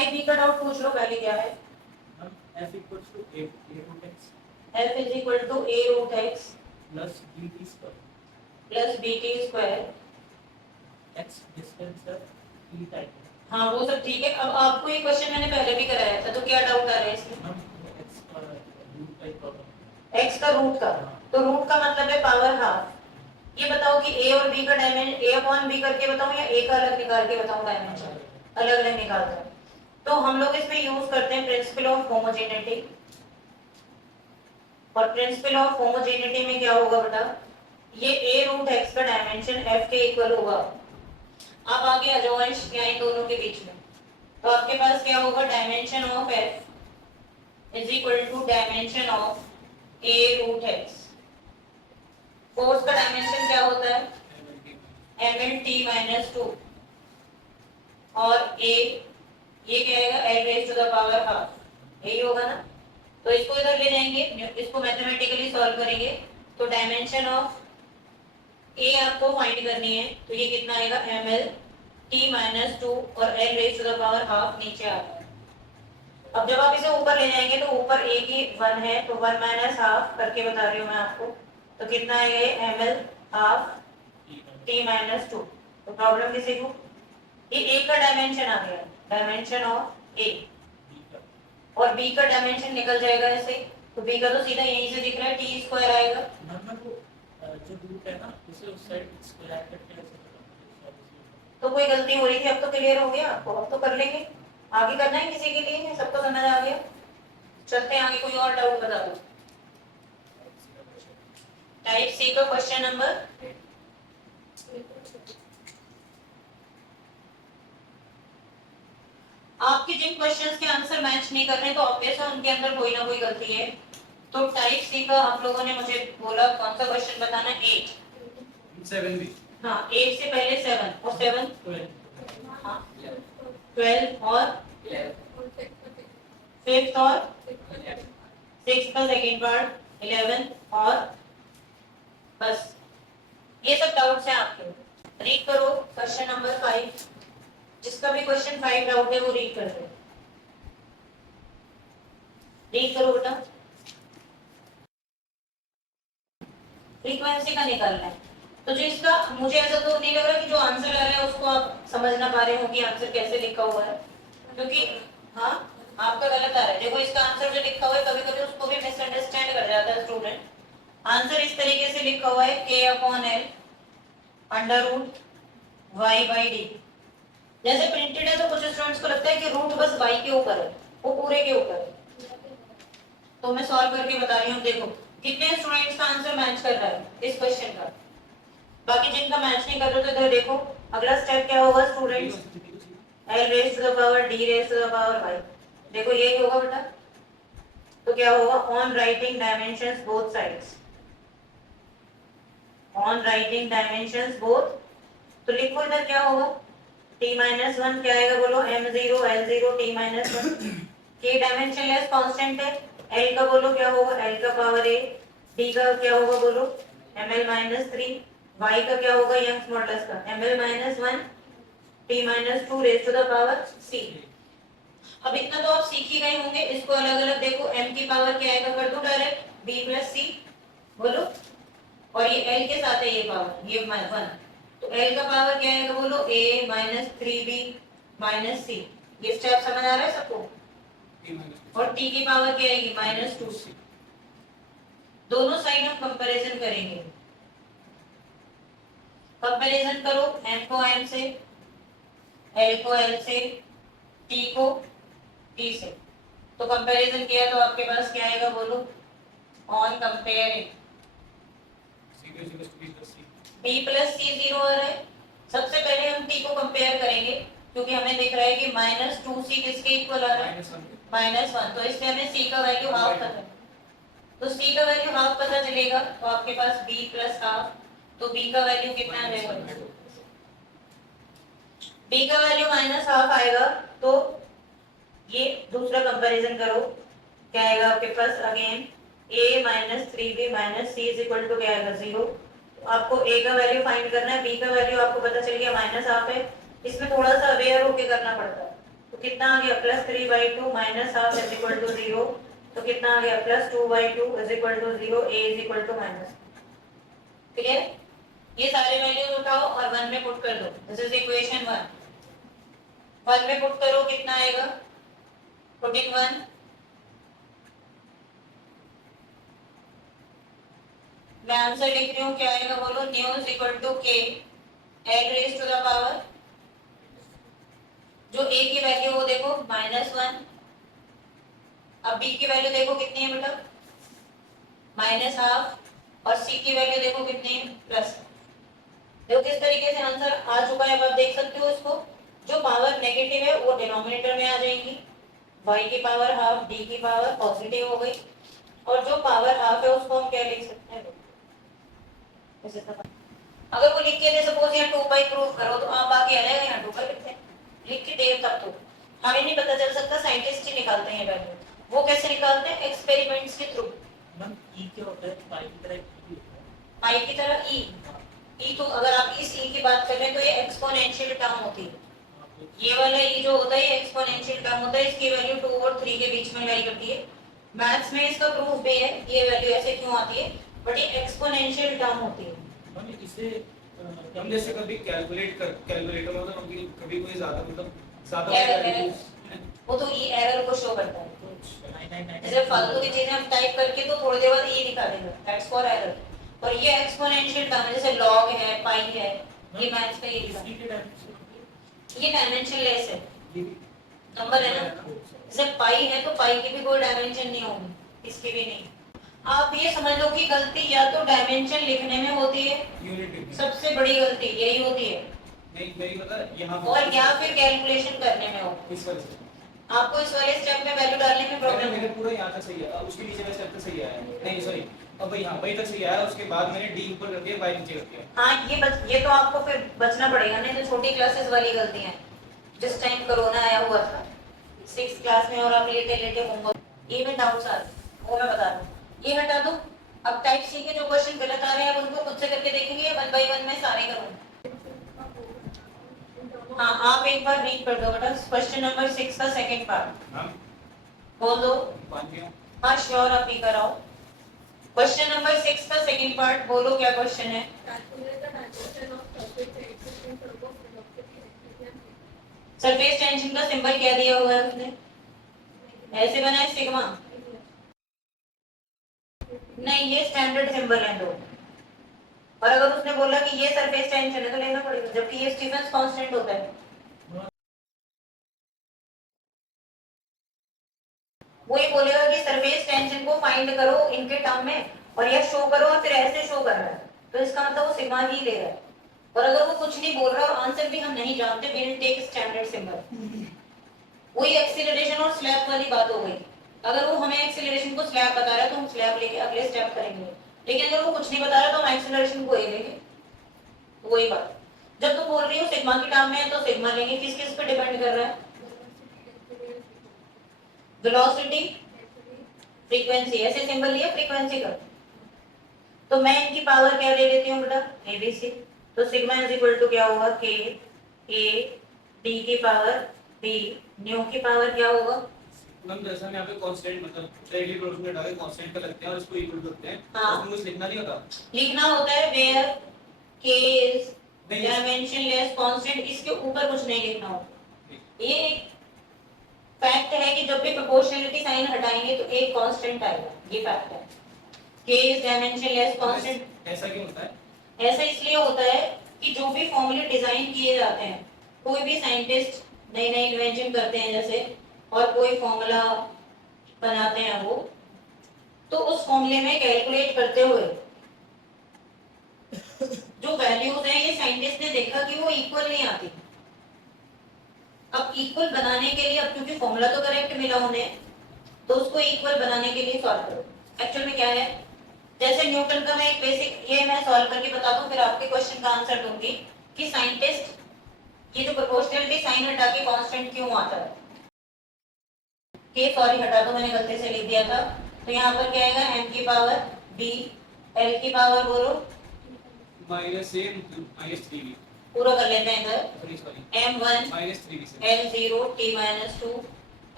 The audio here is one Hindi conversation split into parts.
टाइप बी का डाउट पूछ लो पहले क्या है। f equals to a root x f is equal to a root x plus bt square plus bt square। x distance है e टाइप। हाँ वो सब ठीक है। अब आपको ये क्वेश्चन मैंने पहले भी कराया था, तो क्या डाउट आ रहा है इसमें? x का रूट का प्रॉब्लम। x का रूट का, तो रूट का मतलब है पावर हाफ। ये बताओ कि a और b का डायमेंशन a अपॉन b करके बताऊं या a का अलग निकाल के बताऊं डायमेंशन? अलग अलग निकालता है। तो हम लोग इसमें यूज करते हैं प्रिंसिपल ऑफ होमोजेनिटी। और प्रिंसिपल ऑफ होमोजेनिटी में क्या होगा बेटा, ये a रूट x का डायमेंशन f के इक्वल होगा। अब आगे आ जाओ अंश क्या इन दोनों के बीच में, तो आपके पास क्या होगा, dimension of f is equal to dimension of a root x। Force का डायमेंशन क्या होता है, mlt माइनस 2 और a ये क्या आएगा l raise to the power half, यही होगा ना। तो इसको इधर ले जाएंगे, इसको मैथमेटिकली सॉल्व करेंगे, तो डायमेंशन ऑफ a आपको फाइंड करनी है, तो ये कितना आएगा ml t माइनस 2 और l raise to the power half नीचे आ रहा है। अब जब आप इसे ऊपर ले जाएंगे तो ऊपर a की 1 है, तो 1 माइनस हाफ करके बता रही हूँ मैं आपको, तो कितना आएगा ये ml हाफ t माइनस 2। तो प्रॉब्लम किसी को, ये a का डायमेंशन आ गया, डायमेंशन ऑफ a, और b का डायमेंशन निकल जाएगा ऐसे, तो b का तो सीधा यहीं से दिख रहा है t स्क्वायर आएगा। जो रूट है ना उसे उस साइड स्क्वायर करके ऐसे तो कोई गलती हो रही थी, अब तो क्लियर हो गया आपको, अब तो कर लेंगे। आगे करना है किसी के लिए, सबको समझ आ गया? चलते हैं आगे, कोई और डाउट बता दो। टाइप सी का क्वेश्चन नंबर आपके जिन क्वेश्चंस के आंसर मैच नहीं कर रहे तो ऑब्वियस है उनके अंदर कोई ना कोई गलती है। तो टाइप सी का हम लोगों ने मुझे बोला कौन सा क्वेश्चन बताना, 8 7 भी। हाँ 8 से पहले 7 और 7 हाँ 12 और 5th और 6th का सेकेंड पार्ट 11 और बस, ये सब डाउट्स हैं आपके। रीड करो क्वेश्चन नंबर 5, जिसका भी क्वेश्चन 5 डाउट है वो रीड कर दो। रीड करो बेटा। फ्रीक्वेंसी का निकालना है, तो जो इसका मुझे ऐसा तो नहीं लग रहा कि जो आंसर आ रहा है उसको आप समझ ना पा रहे हो कि आंसर कैसे लिखा हुआ है, क्योंकि हाँ आपका गलत आ रहा है। देखो इसका आंसर जो लिखा हुआ है कभी कभी उसको भी मिसअंडरस्टैंड कर जाता है स्टूडेंट। आंसर इस तरीके से लिखा हुआ है k upon l under root y by D. जैसे प्रिंटेड है तो कुछ स्टूडेंट्स को लगता है कि रूट बस y के ऊपर है, वो पूरे के ऊपर है। तो मैं सॉल्व करके बता रही हूँ, देखो कितने स्टूडेंट्स का आंसर मैच कर रहा है इस क्वेश्चन का। बाकी जिनका मैच नहीं कर रहे तो इधर देखो अगला स्टेप क्या होगा students, l raise to the power d raise to the power y। देखो ये होगा बेटा, तो क्या होगा, on writing dimensions both sides, on writing dimensions both, तो लिखो इधर क्या होगा, t माइनस 1 क्या आएगा बोलो, m0 l0 t minus 1, k dimensionless constant है, l का बोलो क्या होगा, l का पावर a, d का क्या होगा बोलो ml माइनस 3, y का क्या होगा यंग्स मॉडुलस का ml minus 1 t minus 2 raise to the power c। अब इतना तो आप सीख ही गए होंगे, इसको अलग अलग देखो, m की पावर क्या आएगा कर दो डायरेक्ट, b प्लस c बोलो, और ये l के साथ है ये पावर, ये 1, तो l का पावर क्या आएगा बोलो a minus 3b minus c। ये स्टेप समझ आ रहा है सबको? और t की पावर क्या आएगी माइनस 2c। दोनों साइड हम कंपैरिजन करेंगे, कंपैरिजन करो m को m से, l को l से, t को t से, तो कंपैरिजन किया तो आपके पास क्या आएगा बोलो, on comparing b plus c 0 आ रहा है। सबसे पहले हम t को कंपेयर करेंगे क्योंकि हमें दिख रहा है कि माइनस 2c किसके इक्वल आ रहा है, माइनस 1, तो इससे हमें c का वैल्यू हाफ पता है, तो c का वैल्यू हाफ पता चलेगा, तो आपके पास b प्लस हाफ, तो b का वैल्यू कितना आ जाएगा, b का वैल्यू माइनस हाफ आएगा। तो ये दूसरा कंपैरिजन करो, क्या आएगा आपके पास again a minus 3b minus c is equal to क्या आएगा 0। तो आपको a का वैल्यू फाइंड करना है, b का वैल्यू आपको पता चल गया माइनस हाफ है, इसमें थोड़ा सा अवेयर होके करना पड़ता है, तो कितना आ गया +3/2 minus half is equal to 0, तो कितना आ गया +2/2 is equal to 0, a is equal to minus. ठीक है, ये सारे वैल्यूज उठाओ और 1 में पुट कर दो। This is equation 1। 1 में पुट करो कितना आएगा, पुटिंग 1 मैं आंसर लिख रही हूँ, क्या आएगा बोलो, nu is equal to k एड रेज टू द पावर, जो a की वैल्यू वो देखो -1, अब b की वैल्यू देखो कितनी है बेटा -हाफ, और c की वैल्यू देखो कितनी है प्लस। देखो किस तरीके से आंसर आ चुका है, अब आप देख सकते हो इसको। जो पावर नेगेटिव है वो डिनोमिनेटर में आ जाएंगी, y की पावर हाफ, d की पावर पॉजिटिव हो गई, और जो पावर हाफ है उसको हम क्या लिख सकते हैं, अगर वो लिख के दे सपोज यहाँ 2 पाई प्रूव करो, तो आप आके आ जाएगा यहाँ 2 पाई लिखते हैं, लिख के दे तब तो हमें नहीं पता चल सकता, साइंटिस्ट ही निकालते हैं वैल्यू। वो कैसे निकालते हैं, एक्सपेरिमेंट्स के थ्रू। मैम ई क्या होता है, पाई की तरह ई होता है। पाई की तरह ई तो अगर आप इस ई की बात कर रहे हैं तो ये एक्सपोनेंशियल टर्म होती है। ये वाला ई जो होता है ये एक्सपोनेंशियल टर्म होता है, इसकी वैल्यू 2 और 3 के बीच में लाई करती है। मैथ्स में इसका प्रूफ भी है ये वैल्यू ऐसे क्यों आती है, बट ये एक्सपोनेंशियल टर्म होती है। मैम इसे हम जैसे कभी कैलकुलेटर में तो कभी कोई ज्यादा मतलब ज्यादा वो तो ई एरर को शो करता है। तो जैसे फालतू की चीजें हम टाइप करके तो थोड़ी देर बाद ई निकालेगा, दैट्स फॉर एरर। और ये एक्सपोनेंशियल टर्म है, जैसे लॉग है, पाई है, ये मैथ्स में ये लिखा है। ये डायमेंशनलेस है, नंबर है ना। जैसे पाई है तो पाई की भी कोई डायमेंशन नहीं होगी, इसकी भी नहीं। आप ये समझ लो कि गलती या तो डायमेंशन लिखने में होती है, यूनिट सबसे बड़ी गलती यही होती है, नहीं मेरी पता यहाँ और या फिर कैलकुलेशन करने में हो। इस वजह से आपको इस वाले स्टेप में वैल्यू डालने में प्रॉब्लम मेरे है। पूरा यहाँ तक सही है, अब उसके नीचे का स्टेप तक सही आया नहीं सॉरी, अब भाई हाँ वही तक सही आया, उसके बाद मैंने डी ऊपर कर दिया, वाई नीचे कर दिया। हाँ ये तो आपको फिर बचना पड़ेगा, नहीं तो छोटी क्लासेस वाली गलतियां जिस टाइम कोरोना आया हुआ था 6th क्लास में, और आप लेटे लेटे होमवर्क ये में डाउट्स आ रहे, वो मैं बता दूं, ये हटा दो। अब टाइप सी के जो क्वेश्चन गलत आ रहे हैं उनको खुद से करके देखेंगे, 1 बाय 1 में सारे करूंगा। हाँ आप एक बार रीड कर दो बेटा, क्वेश्चन नंबर 6 का सेकंड पार्ट हाँ बोल दो। मान गया। हाँ श्योर, आप ही कराओ। क्वेश्चन नंबर 6 का सेकंड पार्ट बोलो, क्या क्वेश्चन है। सरफेस टेंशन का सिंबल क्या दिया हुआ है उसने, ऐसे बना है सिग्मा, नहीं ये स्टैंडर्ड सिंबल है दो। और अगर उसने बोला कि ये सरफेस टेंशन है तो लेना पड़ेगा, जबकि ये स्टीफेंस कांस्टेंट होता है। वो ये बोलेगा कि सरफेस टेंशन को फाइंड करो इनके टर्म में, और ये शो करो, और फिर ऐसे शो कर रहा है, तो इसका मतलब वो सिग्मा ही ले रहा है। और अगर वो कुछ नहीं बोल रहा और आंसर भी हम नहीं जानते, विल टेक स्टैंडर्ड सिंबल। वही एक्सीलरेशन और स्लैब वाली बात हो गई। अगर वो हमें एक्सीलरेशन को स्लैब बता रहा है तो हम स्लैब लेके अगले स्टेप करेंगे, लेकिन अगर वो कुछ नहीं बता रहा तो हम एक्सीलरेशन को ही लेंगे। वही बात, जब तुम बोल रही हो सिग्मा की टर्म में तो सिग्मा लेंगे, किस किस पे डिपेंड कर रहा है, वेलोसिटी, फ्रीक्वेंसी, ऐसे सिंबल लिया फ्रीक्वेंसी का। तो मैं इनकी पावर क्या ले लेती हूँ बेटा, एबीसी। तो सिग्मा इज इक्वल टू क्या होगा, के ए डी की पावर बी, न्यू की पावर क्या होगा। मैम जैसा हम यहाँ पे कांस्टेंट मतलब डायरेक्टली प्रोडक्ट में डाले कांस्टेंट का लगते हैं और इसको इक्वल करते हैं, हाँ। उसमें मुझे लिखना नहीं होता, लिखना होता है वेयर के इज डायमेंशनलेस कांस्टेंट, इसके ऊपर कुछ नहीं लिखना होता। ये एक फैक्ट है कि जब भी प्रोपोर्शनलिटी साइन हटाएंगे तो एक कांस्टेंट आएगा, ये फैक्ट है। के इज डायमेंशनलेस कांस्टेंट ऐसा क्यों होता है, ऐसा इसलिए होता है कि जो भी फॉर्मूले डिजाइन किए जाते हैं, कोई भी साइंटिस्ट नई नई इन्वेंशन करते हैं जैसे, और कोई फॉर्मूला बनाते हैं वो, तो उस फॉर्मूले में कैलकुलेट करते हुए जो वैल्यूज हैं, ये साइंटिस्ट ने देखा कि वो इक्वल नहीं आती। अब इक्वल बनाने के लिए, अब क्योंकि फॉर्मूला तो करेक्ट मिला उन्हें, तो उसको इक्वल बनाने के लिए सॉल्व करो। एक्चुअल में क्या है, जैसे न्यूटन का मैं एक बेसिक ये मैं सॉल्व करके बता दूं, फिर आपके क्वेश्चन का आंसर दूंगी कि साइंटिस्ट ये जो प्रोपोर्शनलिटी साइन हटा के कांस्टेंट क्यों आता है। के सॉरी हटा दो, मैंने गलती से लिख दिया था। तो यहाँ पर क्या आएगा, m की पावर b, l की पावर बोलो -a -3b, पूरा कर लेते हैं इधर सॉरी सॉरी m1 -3b से l0 t minus 2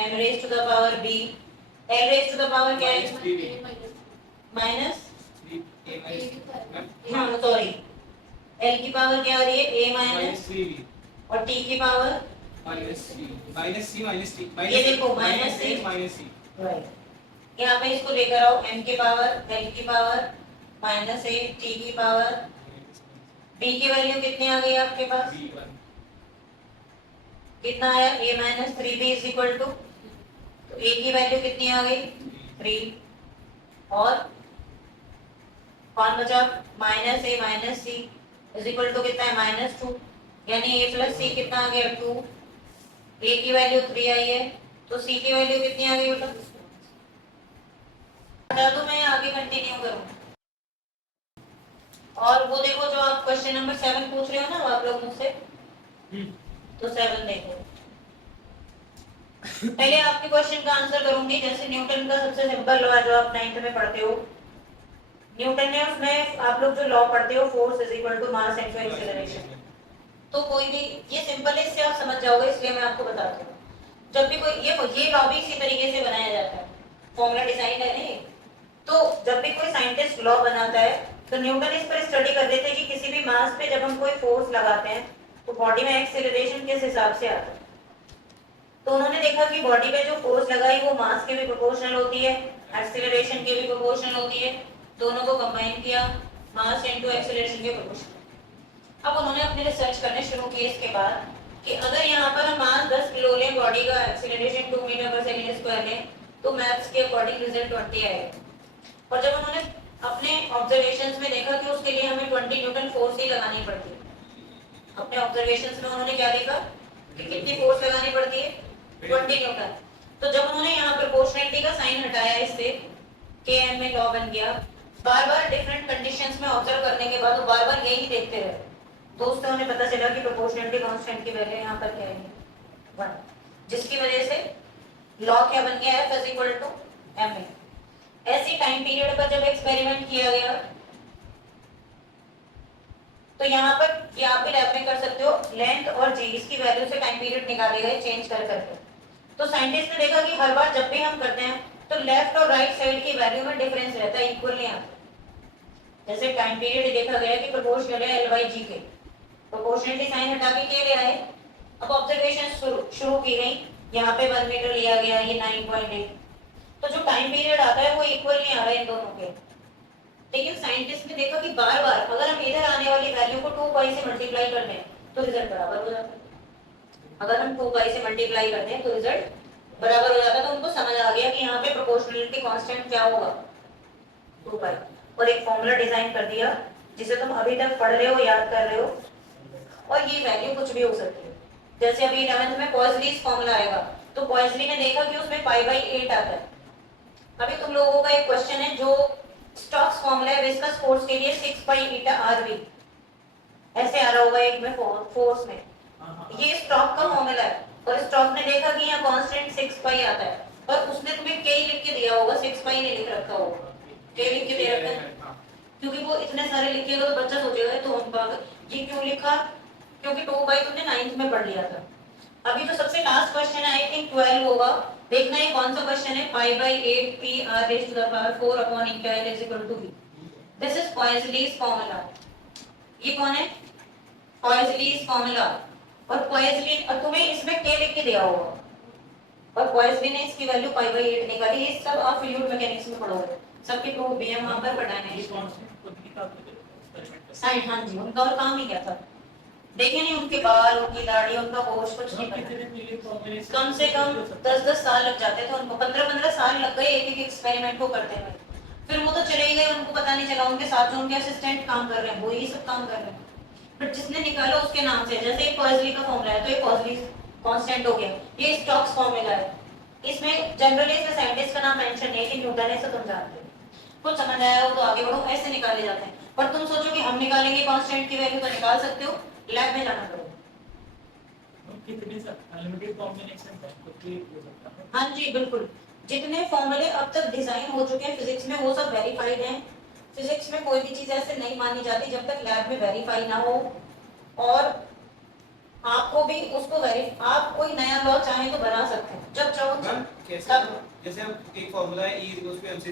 m raised to the power b l raised to the power क्या है माइनस -3 a -, हाँ सॉरी l की पावर क्या आ रही है a माइनस -3b और t की पावर -c ये देखो, minus c. -c राइट यहाँ पे इसको लेकर आओ m की पावर l की पावर माइनस a t की पावर b की वैल्यू कितनी आ गई आपके पास b1 कितना आया a minus 3b is equal to तो a की वैल्यू कितनी आ गई 3 और कौन बचा minus a minus c is equal to कितना है -2 यानी a प्लस c कितना आ गया 2 a की वैल्यू 3 आई है तो c की वैल्यू कितनी आ गई बेटा बता दो मैं आगे कंटिन्यू करूं और वो देखो जो आप क्वेश्चन नंबर 7 पूछ रहे हो ना आप लोग मुझसे तो 7 देखो पहले आपके क्वेश्चन का आंसर करूंगी जैसे न्यूटन का सबसे सिंपल लॉ है जो आप 9th में पढ़ते हो न्यूटन ने उसमें आप लोग जो लॉ पढ़ते हो force is equal to mass into acceleration तो कोई भी ये सिंपल है इससे आप समझ जाओगे इसलिए मैं आपको बताती हूँ जब भी कोई ये लॉ भी इसी तरीके से बनाया जाता है फॉर्मूला डिजाइन है नहीं तो जब भी कोई साइंटिस्ट लॉ बनाता है तो न्यूटन इस पर स्टडी कर लेते हैं कि किसी भी मास पे जब हम कोई फोर्स लगाते हैं तो बॉडी में एक्सीलरेशन किस हिसाब से आता है तो उन्होंने देखा कि बॉडी पे जो फोर्स लगाई वो मास के भी प्रोपोर्शनल होती है एक्सीलरेशन के भी प्रोपोर्शनल होती है दोनों को कंबाइन किया मास इनटू एक्सीलरेशन के प्रोपोर्शनल अब उन्होंने अपने रिसर्च करने शुरू किए इसके बाद कि अगर यहाँ पर हम मास 10 किलो लें बॉडी का एक्सीलरेशन 2 मीटर पर सेकंड स्क्वायर लें तो मैथ्स के अकॉर्डिंग रिजल्ट 20 आएगा और जब उन्होंने अपने ऑब्जर्वेशंस में देखा कि उसके लिए हमें 20 न्यूटन फोर्स ही लगानी पड़ती है अपने ऑब्जर्वेशंस में उन्होंने क्या देखा कि कितनी फोर्स लगानी पड़ती है 20 न्यूटन तो जब उन्होंने यहाँ प्रोपोर्शनलिटी का साइन हटाया इससे km में लॉ बन गया बार-बार डिफरेंट कंडीशंस में ऑब्जर्व करने के बाद वो बार-बार यही देखते रहे तो उससे उन्हें पता चला कि प्रोपोर्शनलिटी कांस्टेंट की वैल्यू यहाँ पर क्या है 1 जिसकी वजह से लॉ क्या बन गया F is equal to ma ऐसी टाइम पीरियड पर जब एक्सपेरिमेंट किया गया तो यहाँ पर ये आप भी लैब में कर सकते हो लेंथ और जी इसकी वैल्यू से टाइम पीरियड निकाले गए चेंज कर करके तो साइंटिस्ट ने देखा कि हर बार जब भी हम करते हैं तो लेफ्ट और राइट साइड की वैल्यू में डिफरेंस रहता है इक्वल नहीं आता जैसे टाइम पीरियड देखा गया कि प्रोपोर्शनल है एल बाई जी के प्रोपोर्शनलिटी साइन हटा के क्या ले आए अब ऑब्जर्वेशन शुरू की गई यहाँ पे 1 मीटर लिया गया ये 9.8 तो जो टाइम पीरियड आता है वो इक्वल नहीं आ रहा है इन दोनों के लेकिन साइंटिस्ट ने देखा कि बार बार अगर हम इधर आने वाली वैल्यू को 2 पाई से मल्टीप्लाई कर दें तो रिजल्ट बराबर हो जाता है अगर हम 2 पाई से मल्टीप्लाई कर दें तो रिजल्ट बराबर हो जाता है तो उनको समझ आ गया कि यहाँ पे प्रोपोर्शनलिटी कांस्टेंट क्या होगा 2 पाई और एक फॉर्मूला डिजाइन कर दिया जिसे तुम अभी तक पढ़ रहे हो याद कर रहे हो और ये वैल्यू कुछ भी हो सकती है जैसे अभी 11th में पॉइजलीज फॉर्मूला आएगा तो पॉइजली ने देखा कि उसमें पाई बाई 8 आता है अभी तुम लोगों का एक क्वेश्चन है जो स्टोक्स फॉर्मूला है विस्कस फोर्स के लिए 6 पाई बीटा आरवी ऐसे आ रहा होगा एक में फोर्स में ये स्टोक का फॉर्मूला है और स्टोक ने देखा कि यहाँ कांस्टेंट 6 पाई आता है और उसने तुम्हें के लिख के दिया होगा 6 पाई नहीं लिख रखा होगा के लिख के दे रखा है क्योंकि वो इतने सारे लिखेगा तो बच्चा सोचेगा तो हम पागल ये क्यों लिखा क्योंकि 2 पाई तुमने 9th में पढ़ लिया था अभी जो सबसे लास्ट क्वेश्चन है आई थिंक 12 होगा देखना ये कौन सा क्वेश्चन है pi by 8 p r raised to the power 4 upon eta l is equal to b this is पॉइजलीज फॉर्मूला ये कौन है पॉइजलीज फॉर्मूला और पॉइजली और तुम्हें इसमें k लिख के दिया होगा और पॉइजली ने इसकी वैल्यू पाई बाई 8 निकाली ये सब आप फ्लूइड मैकेनिक्स में पढ़ोगे सबके प्रूफ भी है वहां पर पढ़ाने हैं साइड हां जी उनका और काम ही क्या था देखे नहीं उनके बाल उनकी दाढ़ी उनका होश कुछ नहीं पता कम से कम 10-10 साल लग जाते थे उनको 15-15 साल लग गए एक एक्सपेरिमेंट को करते हुए फिर वो तो चले गए उनको पता नहीं चला उनके साथ जो उनके असिस्टेंट काम कर रहे हैं वो यही सब काम कर रहे हैं बट जिसने निकाला उसके नाम से जैसे एक पॉइजली का फॉर्मूला है तो एक पॉइजली कांस्टेंट हो गया ये स्टोक्स फॉर्मूला है इसमें जनरली इसमें साइंटिस्ट का नाम मेंशन नहीं है कि न्यूटन है सब तुम जानते हो कुछ समझ आया हो तो आगे बढ़ो ऐसे निकाले जाते हैं पर तुम सोचो कि हम निकालेंगे कांस्टेंट की वैल्यू तो निकाल सकते हो लैब में जाना पड़ेगा कितने अनलिमिटेड कॉम्बिनेशन है कुछ भी हो सकता है हाँ जी बिल्कुल जितने फॉर्मूले अब तक डिजाइन हो चुके हैं फिजिक्स में वो सब वेरीफाइड हैं फिजिक्स में कोई भी चीज ऐसे नहीं मानी जाती जब तक लैब में वेरीफाई ना हो और आपको भी उसको आप कोई नया लॉ चाहे तो बना सकते हैं जब चाहो मैम कैसे तब। जैसे अब एक फार्मूला है E = mc²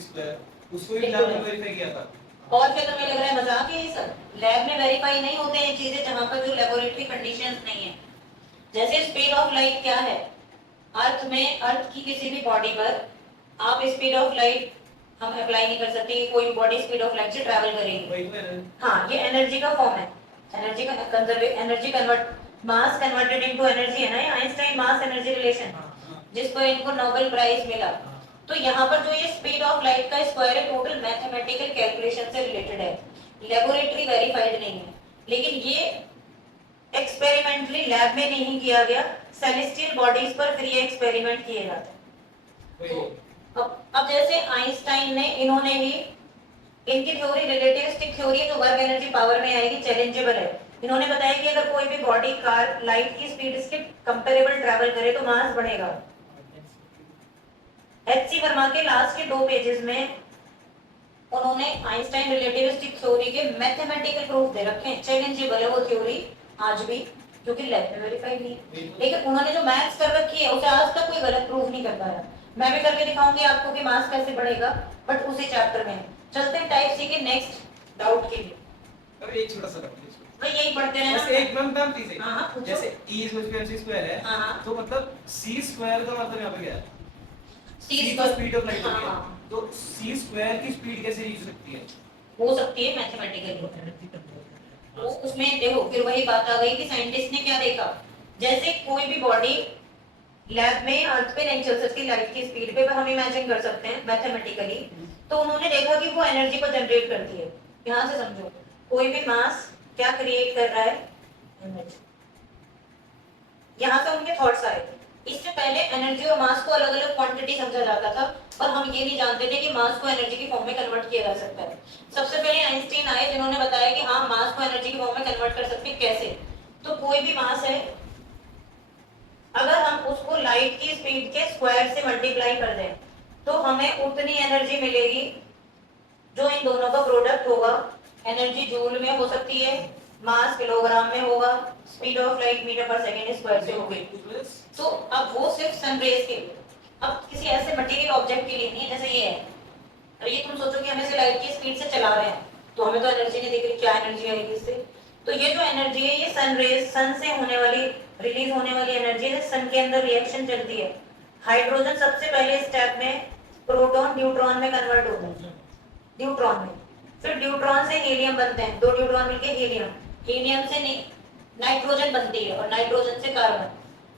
उसको भी बिल्कुल। लैब में वेरीफाई किया था। और क्या तुम्हें लग रहा है मजाक है ये सब? लैब में वेरीफाई नहीं होते हैं चीजें जहां पर जो लेबोरेटरी कंडीशंस नहीं है। जैसे स्पीड ऑफ लाइट क्या है, अर्थ में, अर्थ की किसी भी बॉडी पर आप स्पीड ऑफ लाइट हम अप्लाई नहीं कर सकते कि कोई बॉडी स्पीड ऑफ लाइट से ट्रैवल करेगी। वही तो है। हाँ, ये एनर्जी का फॉर्म है, एनर्जी का एनर्जी कन्वर्ट, मास कन्वर्टेड इनटू एनर्जी है ना, ये आइंस्टाइन मास एनर्जी रिलेशन जिस पर इनको नोबेल प्राइज मिला। तो यहाँ पर जो ये स्पीड ऑफ लाइट का स्क्वायर है टोटल मैथमेटिकल कैलकुलेशन से रिलेटेड है, लेबोरेटरी वेरीफाइड नहीं है। लेकिन ये एक्सपेरिमेंटली लैब में नहीं किया गया, सेलेस्टियल बॉडीज पर फिर ये एक्सपेरिमेंट किए जाते हैं। तो अब जैसे आइंस्टाइन ने, इन्होंने ही, इनकी थ्योरी रिलेटिविस्टिक थ्योरी है जो वर्क एनर्जी पावर में आएगी, चैलेंजेबल है। इन्होंने बताया कि अगर कोई भी बॉडी कार लाइट की स्पीड इसके कंपेरेबल ट्रैवल करे तो मास बढ़ेगा। एचसी वर्मा के लास्ट के 2 पेजेस में उन्होंने आइंस्टाइन रिलेटिविस्टिक थ्योरी के मैथमेटिकल प्रूफ दे रखे हैं, चैलेंजेबल है वो थ्योरी आज भी, क्योंकि लैब में वेरीफाई नहीं है। लेकिन उन्होंने जो मैथ्स कर रखी है उसे आज तक कोई गलत प्रूफ नहीं कर पाया। मैं भी करके दिखाऊंगी आपको कि मास कैसे बढ़ेगा, बट उसी चैप्टर में। चलते हैं टाइप सी के नेक्स्ट डाउट के लिए। अब एक छोटा सा डाउट भाई यही पढ़ते हैं बस एक मैम प्लीज एक। हाँ, पूछो। जैसे E = mc² है हाँ। तो मतलब c² का मतलब यहाँ पे क्या है? C तो स्पीड ऑफ लाइट हाँ, होती है, हाँ। तो c² की स्पीड कैसे रीच हो सकती है? हो सकती है मैथमेटिकली। वो उसमें देखो फिर वही बात आ गई कि साइंटिस्ट ने क्या देखा, जैसे कोई भी बॉडी लैब में अर्थ पे नहीं चल सकती लाइट की स्पीड पे, पर हम इमेजिन कर सकते हैं मैथमेटिकली। तो उन्होंने देखा कि वो एनर्जी को जनरेट करती है। यहाँ से समझो, कोई भी मास क्या क्रिएट कर रहा है, एनर्जी। यहाँ से उनके थॉट्स आए थे। इससे पहले एनर्जी और मास को अलग अलग क्वांटिटी समझा जाता था, और हम ये नहीं जानते थे कि मास को एनर्जी की फॉर्म में कन्वर्ट किया जा सकता है। सबसे पहले आइंस्टीन आए जिन्होंने बताया कि हाँ, मास को एनर्जी की फॉर्म में कन्वर्ट कर सकते हैं। कैसे? तो कोई भी मास है, अगर हम उसको लाइट की स्पीड के स्क्वायर से मल्टीप्लाई कर दें तो हमें उतनी एनर्जी मिलेगी जो इन दोनों का प्रोडक्ट होगा। एनर्जी जूल में हो सकती है, मास किलोग्राम में होगा, स्पीड ऑफ लाइट मीटर पर सेकंड स्क्वायर से होगी। तो अब वो सिर्फ सनरेज के लिए, अब किसी ऐसे मटेरियल ऑब्जेक्ट के लिए नहीं है जैसे ये है। अब ये तुम सोचो कि हम इसे लाइट की स्पीड से चला रहे हैं तो हमें तो एनर्जी नहीं दिख रही, क्या एनर्जी आएगी इससे? तो ये जो एनर्जी है ये सन रेज, सन से होने वाली, रिलीज होने वाली एनर्जी है। सन के अंदर रिएक्शन चलती है, हाइड्रोजन सबसे पहले स्टेप में प्रोटॉन न्यूट्रॉन में कन्वर्ट होता है, न्यूट्रॉन में, फिर न्यूट्रॉन से हीलियम बनते हैं, 2 न्यूट्रॉन मिलके हीलियम, हीलियम से नाइट्रोजन बनती है और नाइट्रोजन से कार्बन,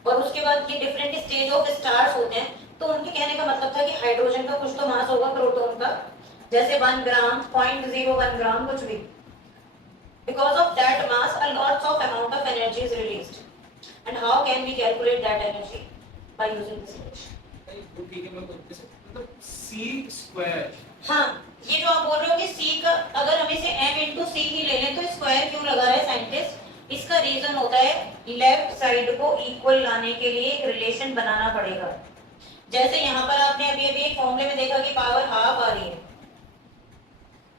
और उसके बाद ये डिफरेंट स्टेज ऑफ स्टार्स होते हैं। तो उनके कहने का मतलब था कि हाइड्रोजन का कुछ तो मास होगा प्रोटॉन का, जैसे 1 ग्राम, 0.01 ग्राम, कुछ भी। Because of that mass, a lots of amount of energy is released. And how can we calculate that energy? By using this equation. ठीक है, मैं मतलब c²। हाँ, ये जो आप बोल रहे हो कि c का, अगर हम इसे m into c ही ले लें तो स्क्वायर क्यों लगा रहा है साइंटिस्ट? इसका रीजन होता है लेफ्ट साइड को इक्वल लाने के लिए एक रिलेशन बनाना पड़ेगा। जैसे यहाँ पर आपने अभी अभी एक फॉर्मूले में देखा कि पावर हाफ आ रही है,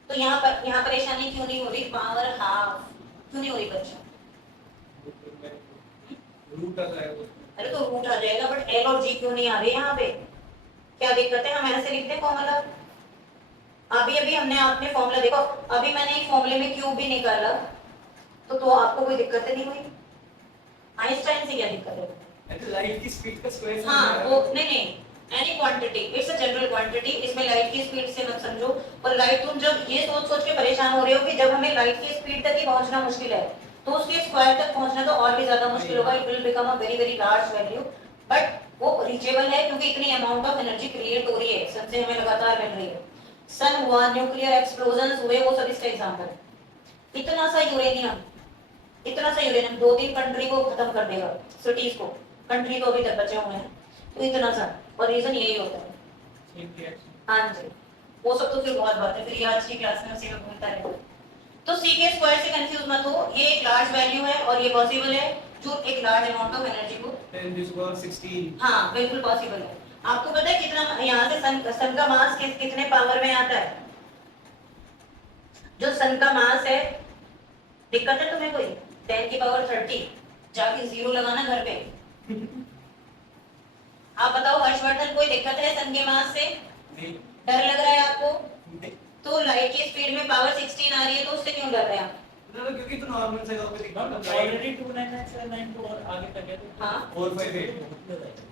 तो यहाँ परेशानी क्यों नहीं हो रही? पावर हाफ क्यों नहीं हो रही बच्चा? रूट आ जाएगा। अरे तो रूट आ जाएगा, बट एल और जी क्यों नहीं आ रही यहाँ पे? क्या दिक्कत है? हम ऐसे लिखते हैं फॉर्मूला। अभी अभी हमने आपने फॉर्मूला देखो, अभी मैंने एक फॉर्मूले में क्यूब भी निकाला तो आपको कोई दिक्कत नहीं हुई? आइंस्टाइन से क्या दिक्कत है? लाइट की स्पीड का स्क्वायर। हाँ, वो नहीं, any quantity, it's a general quantity. इसमें लाइट की स्पीड से मत समझो। और लाइट, तुम जब ये सोच के परेशान हो रहे हो कि जब हमें लाइट की स्पीड तक ही पहुंचना मुश्किल है तो उसके स्क्वायर तक पहुंचना तो और भी ज्यादा मुश्किल होगा। It will become a very very large value, but वो रीचेबल है क्योंकि इतनी अमाउंट ऑफ एनर्जी क्रिएट हो रही है, सन से हमें लगातार मिल रही है। सन हुआ, न्यूक्लियर एक्सप्लोजन हुए, वो सब इसका एग्जांपल। इतना सा यूरेनियम 2-3 कंट्री को खत्म कर देगा, सिटीज को, कंट्री को अभी तक बचे हुए हैं, तो इतना सा। और रीजन यही होता है। हाँ जी, वो सब तो फिर बहुत बात है, फिर ये आज की क्लास में उसी में घूमता रहेगा। तो c के स्क्वायर से कंफ्यूज मत हो, ये एक लार्ज वैल्यू है और ये पॉसिबल है जो एक लार्ज अमाउंट ऑफ एनर्जी को 10⁻16। हाँ बिल्कुल पॉसिबल है। आपको पता है कितना यहाँ से सन का मास कितने पावर में आता है? जो सन का मास है, दिक्कत है तुम्हें कोई? 10 की पावर 30, जाके 0 लगाना घर पे। आप बताओ हर्षवर्धन, कोई दिक्कत है सन के मास से? नहीं डर लग रहा है आपको? नहीं तो लाइट की स्पीड में पावर 16 आ रही है, तो उससे क्यों डर रहे हैं आप? क्योंकि तो नॉर्मल से पे दिखा ऑलरेडी 29979 और आगे तक है तो हाँ। 458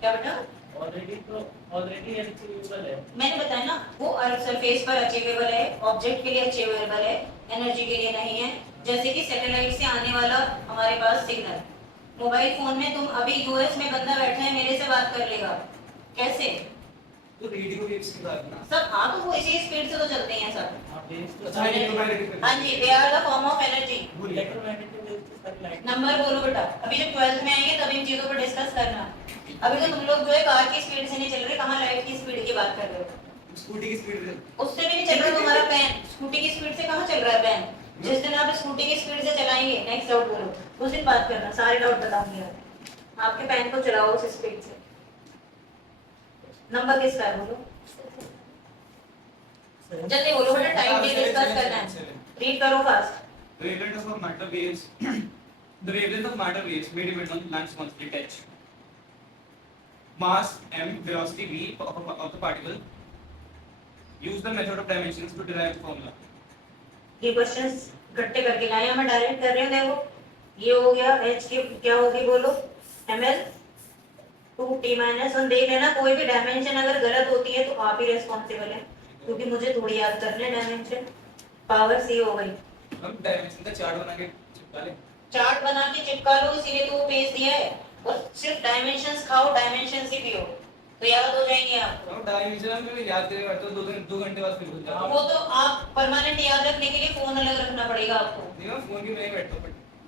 क्या बेटा? ऑलरेडी अचीवेबल है। मैंने बताया ना, वो सरफेस पर अचीवेबल है, ऑब्जेक्ट के लिए अचीवेबल है, एनर्जी के लिए नहीं है। जैसे कि सैटेलाइट से आने वाला हमारे पास सिग्नल, मोबाइल फोन में तुम अभी यूएस में बंदा बैठा है मेरे से बात कर लेगा, कैसे? तो रेडियो वेव्स की बात ना सब हाँ, तो वो इसी स्पीड से तो चलते हैं सब। आप बेस अच्छा ये तो मैंने हाँ जी, they are the form of energy. Electromagnetic waves के साथ लाइट नंबर बोलो बेटा, अभी जब 12th में आएंगे तब इन चीजों पर डिस्कस करना। अभी तो तुम लोग जो है कार की स्पीड से नहीं चल रहे, कहाँ लाइट की स्पीड की बात कर रहे हो? स्कूटी की स्पीड उससे भी नहीं चल रहा तुम्हारा पेन, स्कूटी की स्पीड से कहाँ चल रहा है पेन? जिस दिन आप स्कूटी की स्पीड से चलाएंगे, नेक्स्ट डाउट बोलो, उस दिन बात करना, सारे डाउट बताऊंगी आपके पेन को चलाओ उस स्पीड से। नंबर किसका है बोलो, जल्दी बोलो बेटा, टाइम पे डिस्कस करना है, रीड करो fast. The wavelength of matter waves the wavelength of matter waves may depend on length monthly touch mass m velocity v of the particle use the method of dimensions to derive the formula ये क्वेश्चंस इकट्ठे करके लाए हैं, मैं डायरेक्ट कर रही हूँ। देखो ये हो गया, h की क्या होगी बोलो, ml 2t-1। देख लेना, कोई भी डायमेंशन अगर गलत होती है तो आप ही रिस्पांसिबल है, क्योंकि मुझे थोड़ी याद करने डायमेंशन। पावर c हो गई, हम डायमेंशन का चार्ट बना के चिपका ले चार्ट बना के चिपका लो, इसीलिए तो वो पेज दिया है। और सिर्फ डायमेंशंस खाओ, डायमेंशंस ही पियो, तो याद हो जाएंगे आपको। हम डायमेंशन में याद करें बैठो 2 घंटे बाद फिर भूल जाओ वो तो आप परमानेंट याद रखने के लिए फोन अलग रखना पड़ेगा आपको। नहीं मैं फोन की में बैठता हूं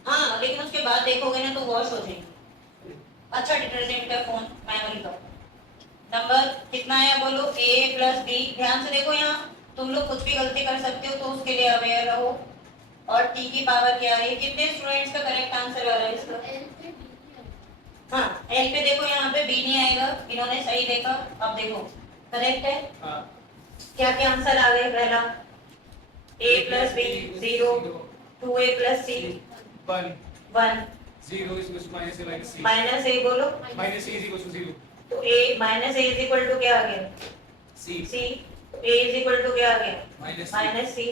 हाँ, लेकिन उसके बाद देखोगे ना तो वॉश हो जाएगी। अच्छा डिटर्जेंट है फोन, मैनुअल का। नंबर कितना है बोलो, a प्लस b। ध्यान से देखो, यहाँ तुम लोग कुछ भी गलती कर सकते हो, तो उसके लिए अवेयर रहो। और t की पावर क्या है? कितने स्टूडेंट्स का करेक्ट आंसर आ रहा है इसका? हाँ, l पे देखो, यहाँ पे b नहीं आएगा, इन्होंने सही देखा। अब देखो करेक्ट है, हां क्या क्या आंसर आ गए? पहला a plus b 0, 2a plus c 1 1, 0 is equal to minus a minus c minus a बोलो, minus c is equal to 0 तो a minus a is equal to क्या आ गया? c c, तो a इज इक्वल टू क्या आ गया? minus c minus c।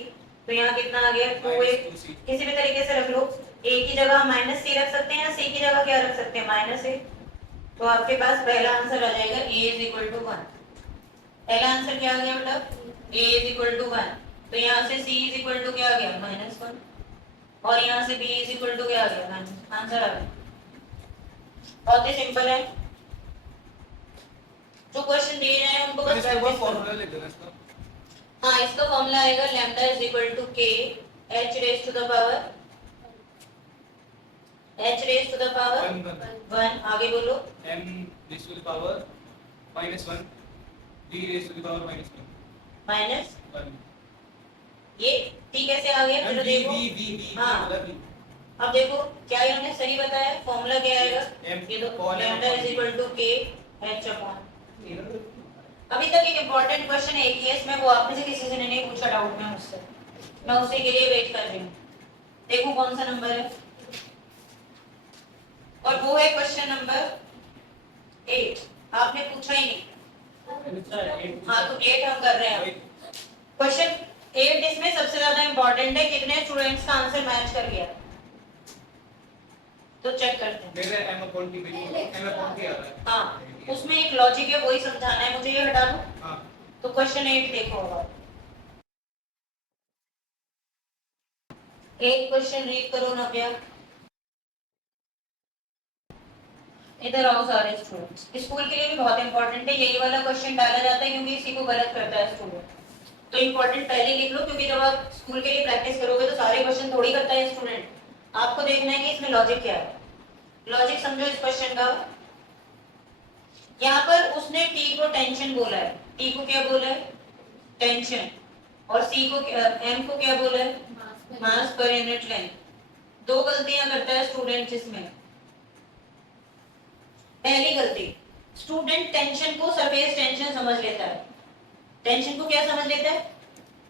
तो यहाँ कितना आ गया? 2a। minus 2c किसी भी तरीके से रख लो, a की जगह माइनस c रख सकते हैं, या c की जगह क्या रख सकते हैं? Minus a। तो आपके पास पहला आंसर आ जाएगा a इज इक्वल टू 1। पहला आंसर क्या आ गया बेटा? a is equal to 1। तो यहाँ से c इज इक्वल टू क्या आ गया? माइनस 1। और यहाँ से b इज इक्वल टू क्या आ गया? आंसर आ गया। बहुत ही सिंपल है, जो क्वेश्चन दिए जाए उनको बस इसका एक बार प्रैक्टिस फॉर्मूला करो। लिख देना इसका हाँ, इसका फॉर्मूला आएगा lambda is equal to k h raise to the power one 1। आगे बोलो, m raised to the power minus 1 d raised to the power minus 1 minus 1 ये t कैसे आ गया? चलो देखो, हाँ। अब देखो क्या इन्होंने सही बताया, फॉर्मूला क्या आएगा? M ये तो upon M lambda upon is D। Equal to k h upon. अभी तक एक इम्पोर्टेंट क्वेश्चन एक ही है इसमें, वो आप में से किसी से नहीं पूछा डाउट में मुझसे, मैं उसी के लिए वेट कर रही हूँ। देखो कौन सा नंबर है, और वो है क्वेश्चन नंबर 8। आपने पूछा ही नहीं। हाँ, तो 8 हम कर रहे हैं। क्वेश्चन 8 इसमें सबसे ज्यादा इंपॉर्टेंट है, कितने स्टूडेंट्स का आंसर मैच कर गया, तो चेक करते हैं। मेरे m upon t m upon t आ रहा है हाँ, उसमें एक लॉजिक है, वही समझाना है मुझे। ये हटा दो। हां तो क्वेश्चन 8 देखो, होगा एक क्वेश्चन रीड करो ना भैया। इधर आओ सारे स्टूडेंट्स, स्कूल के लिए भी बहुत इंपॉर्टेंट है, यही वाला क्वेश्चन डाला जाता है क्योंकि इसी को गलत करता है स्टूडेंट। तो इंपॉर्टेंट पहले लिख लो, क्योंकि जब आप स्कूल के लिए प्रैक्टिस करोगे तो सारे क्वेश्चन थोड़ी करता है स्टूडेंट, आपको देखना है कि इसमें लॉजिक क्या है। लॉजिक समझो इस क्वेश्चन का। यहाँ पर उसने t को टेंशन बोला है, t को क्या बोला है? टेंशन। और c को m को क्या बोला है? मास पर यूनिट लेंथ। दो गलतियां करता है स्टूडेंट इसमें। पहली गलती, स्टूडेंट टेंशन को सरफेस टेंशन समझ लेता है। टेंशन को क्या समझ लेता है?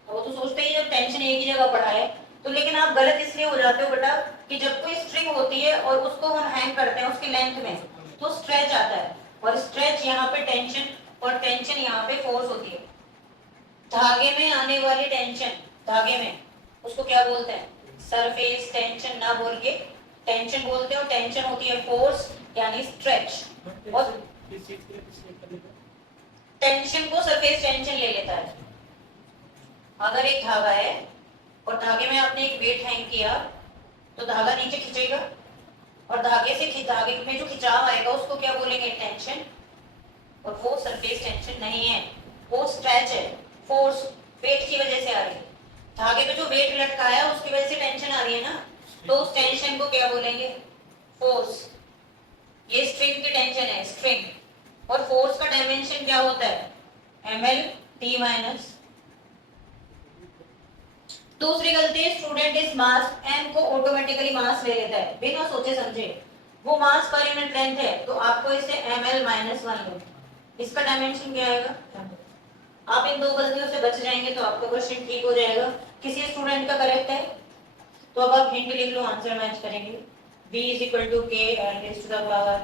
वो तो सोचता ही जब टेंशन एक ही जगह पड़ा है तो। लेकिन आप गलत इसलिए हो जाते हो बेटा, कि जब कोई स्ट्रिंग होती है और उसको हम हैंग करते हैं उसकी लेंथ में तो स्ट्रेच आता है, और स्ट्रेच यहाँ पे टेंशन और टेंशन यहाँ पे फोर्स होती है। धागे में आने वाली टेंशन, धागे में उसको क्या बोलते हैं? सरफेस टेंशन ना बोल के टेंशन बोलते हैं, और टेंशन होती है फोर्स यानी स्ट्रेच। और टेंशन को सरफेस टेंशन ले लेता है। अगर एक धागा है और धागे में आपने एक वेट हैंग किया तो धागा नीचे खींचेगा, और धागे में जो खिंचाव आएगा उसको क्या बोलेंगे? टेंशन। और वो सरफेस टेंशन नहीं है, वो स्ट्रेच है, फोर्स वेट की वजह से आ रही है। धागे पे जो वेट लटकाया है उसकी वजह से टेंशन आ रही है ना, तो उस टेंशन को क्या बोलेंगे? फोर्स। ये स्ट्रिंग की टेंशन है, स्ट्रिंग। और फोर्स का डायमेंशन क्या होता है? ml t minus. दूसरी गलती है स्टूडेंट इस मास m को ऑटोमेटिकली मास ले लेता है बिना सोचे समझे। वो मास पर यूनिट लेंथ है तो आपको इसे ml माइनस 1 लो। इसका डायमेंशन क्या आएगा? आप इन दो गलतियों से बच जाएंगे तो आपका क्वेश्चन ठीक हो जाएगा। किसी स्टूडेंट का करेक्ट है तो अब आप हिंट लिख लो, आंसर मैच करेंगे। v is equal to k and raised to the power।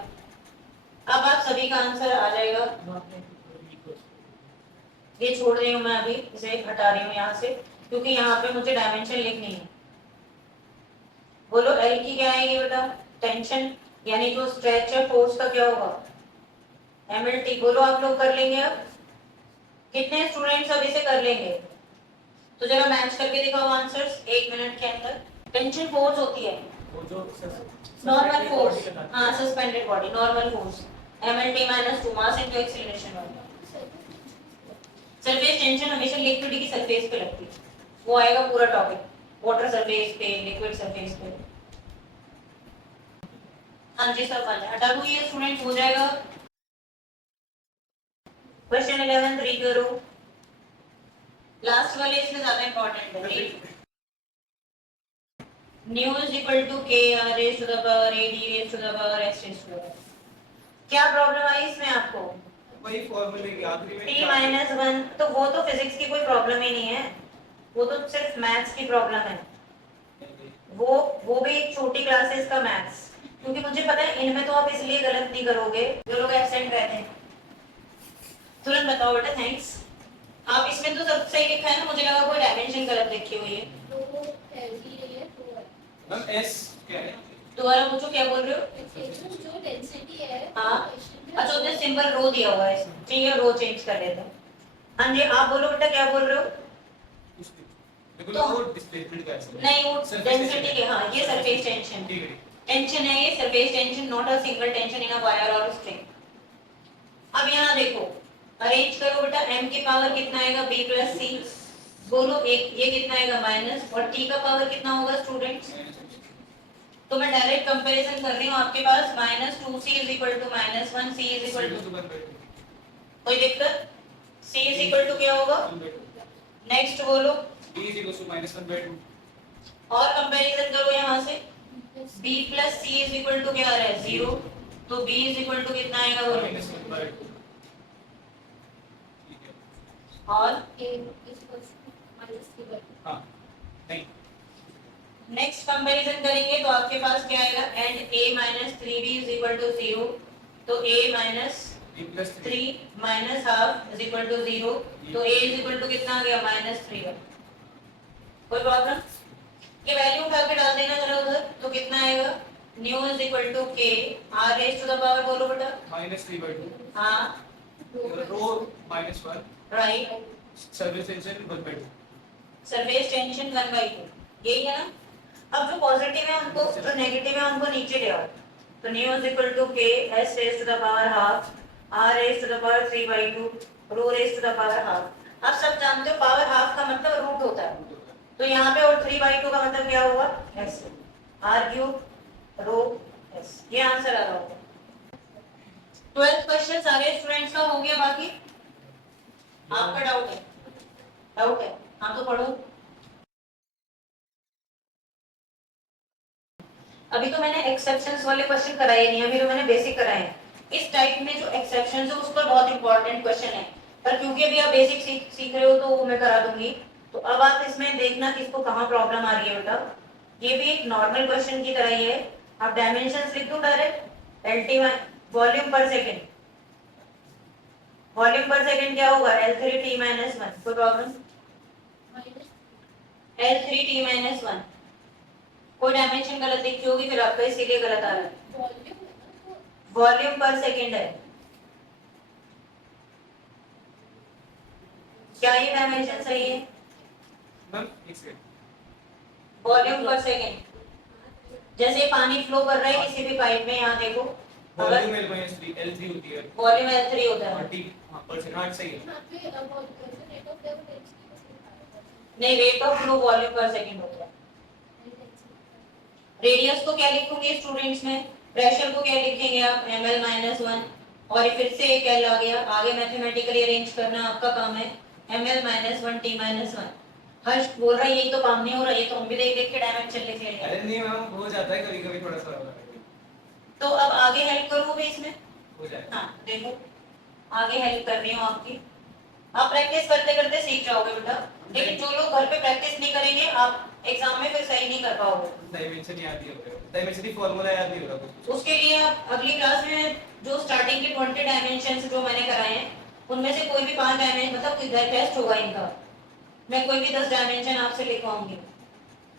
अब आप सभी का आंसर आ जाएगा। ये छोड़ रही हूँ मैं, अभी इसे हटा रही हूँ यहाँ से क्योंकि यहाँ पे मुझे डायमेंशन लिखनी है। बोलो L की क्या आएगी बेटा? टेंशन यानी जो स्ट्रेच है फोर्स का क्या होगा? mlt। बोलो आप लोग कर लेंगे? अब कितने स्टूडेंट्स अब इसे कर लेंगे? तो जरा मैच करके दिखाओ आंसर्स 1 मिनट के अंदर। टेंशन फोर्स होती है, वो जो नॉर्मल फोर्स, हाँ suspended body normal force mlt minus 2 मास इनटू एक्सीलरेशन वाला। सरफेस टेंशन हमेशा लिक्विड की सरफेस पे लगती है, वो आएगा पूरा टॉपिक, वाटर सरफेस पे, लिक्विड सरफेस पे। हाँ जी सब वाले हटा दो, ये स्टूडेंट हो जाएगा। क्वेश्चन 11 रीड करो, लास्ट वाले इसमें ज्यादा इंपॉर्टेंट है। Read nu is equal to k r raised to the power a d raised to the power s raised to the power। क्या प्रॉब्लम आई इसमें आपको? वही फॉर्मूले की आखिरी में t माइनस 1, तो वो तो फिजिक्स की कोई प्रॉब्लम ही नहीं है, वो तो सिर्फ मैथ्स की प्रॉब्लम है। वो भी एक छोटी क्लासेस का मैथ्स, क्योंकि मुझे पता है इनमें तो आप इसलिए गलत नहीं करोगे जो लोग एब्सेंट रहते हैं। तुरंत बताओ बेटा, थैंक्स। आप इसमें तो सब सही लिखा है ना, मुझे लगा कोई डायमेंशन गलत लिखी हुई है। मैम एस क्या है? दोबारा पूछो, क्या बोल रहे हो? जो डेंसिटी है, हाँ अच्छा, उसने सिंबल रो दिया हुआ है इसमें, ठीक है रो चेंज कर लेते हैं। हाँ जी आप बोलो बेटा, क्या बोल रहे हो? देखो तो- वो डिस्प्लेसमेंट का है। नहीं वो डेंसिटी के, हाँ ये सरफेस टेंशन, ठीक है। टेंशन है ये surface tension, not a single tension in a wire और स्ट्रिंग। अब यहाँ देखो, अरेंज करो बेटा, m की पावर कितना आएगा? b प्लस सी। बोलो एक ये कितना आएगा? माइनस, और t का पावर कितना होगा स्टूडेंट्स? तो मैं डायरेक्ट कंपैरिजन कर रही हूँ, आपके पास minus 2c is equal to minus 1, c is equal to, कोई दिक्कत? c इज इक्वल टू क्या होगा? नेक्स्ट बोलो, b इज इक्वल टू -1/2। और कंपैरिजन करो यहाँ से, b plus c is equal to क्या आ रहा है? 0, तो b इज इक्वल टू कितना आएगा बोलो? -1/2। ठीक है। और हां नहीं नेक्स्ट कंपैरिजन करेंगे तो आपके पास क्या आएगा? And a minus 3b is equal to 0, तो a minus b plus 3 minus half is equal to 0, तो a इज इक्वल टू कितना आ गया? -3। कोई प्रॉब्लम? ये वैल्यू उठा के डाल देना जरा उधर, तो कितना आएगा? Nu is equal to k r raise to the power, बोलो बेटा। -3/2। हाँ rho -1, right, surface tension 1/2। Surface tension 1/2, यही है ना? अब जो पॉजिटिव है उनको, जो नेगेटिव है उनको नीचे ले आओ, तो nu is equal to k s raise to the power half r raise to the power 3/2 rho raise to the power half. आप सब जानते हो पावर हाफ का मतलब रूट होता है, तो यहाँ पे और 3/2 का मतलब क्या होगा? s r क्यूब रो s। ये आंसर आ रहा होगा। 12th क्वेश्चन सारे स्टूडेंट्स का हो गया, बाकी आपका डाउट है? डाउट है? हाँ तो पढ़ो। अभी तो मैंने एक्सेप्शंस वाले क्वेश्चन कराए नहीं, अभी तो मैंने बेसिक कराए हैं। इस टाइप में जो एक्सेप्शंस है उस पर बहुत इंपॉर्टेंट क्वेश्चन है, पर क्योंकि अभी आप बेसिक सीख रहे हो तो वो मैं करा दूंगी। तो अब आप इसमें देखना किसको कहाँ प्रॉब्लम आ रही है बेटा। ये भी एक नॉर्मल क्वेश्चन की तरह ही है। आप डायमेंशंस लिख दो डायरेक्ट, एलटी वॉल्यूम पर सेकंड, वॉल्यूम पर सेकंड क्या होगा L3T माइनस 1, कोई प्रॉब्लम? L3T माइनस 1, कोई डायमेंशन गलत लिखी होगी फिर आपका इसीलिए गलत आ रहा है। वॉल्यूम पर सेकंड है, क्या ये डायमेंशन सही है? मैम एक सेकंड, वॉल्यूम पर सेकंड, जैसे पानी फ्लो कर रहा है किसी भी पाइप में, यहाँ देखो वॉल्यूम L3 होती है वॉल्यूम L3 होता और है। T हाँ परसेंट, हाँ सही है। नहीं, रेट ऑफ फ्लो वॉल्यूम पर सेकंड होता है। रेडियस को क्या लिखोगे स्टूडेंट्स में? प्रेशर को क्या लिखेंगे आप? ml माइनस 1, और फिर से एक L आ गया, आगे मैथमेटिकली अरेंज करना आपका काम है। ml minus 1 t minus 1। हर्ष बोल रहा है यही तो काम नहीं हो रहा, ये तो हम भी देख देख के डायमेंशन लिख लेंगे। अरे नहीं मैम, हो जाता है कभी कभी थोड़ा सा तो अब आगे हेल्प करोगे इसमें? हो जाएगा। हाँ देखो, आगे हेल्प कर रही हूँ आपकी। आप प्रैक्टिस करते करते सीख जाओगे बेटा, लेकिन जो लोग घर पे प्रैक्टिस नहीं करेंगे आप एग्जाम में फिर सही नहीं कर पाओगे। डायमेंशन याद नहीं होगा, डायमेंशन की फार्मूला याद नहीं होगा कुछ। उसके लिए आप अगली क्लास में जो स्टार्टिंग के 20 डायमेंशंस जो मैंने कराए हैं उनमें से कोई भी 5 डायमेंशन, मतलब टेस्ट होगा इनका, मैं कोई भी 10 डायमेंशन आपसे लिखवाऊंगी।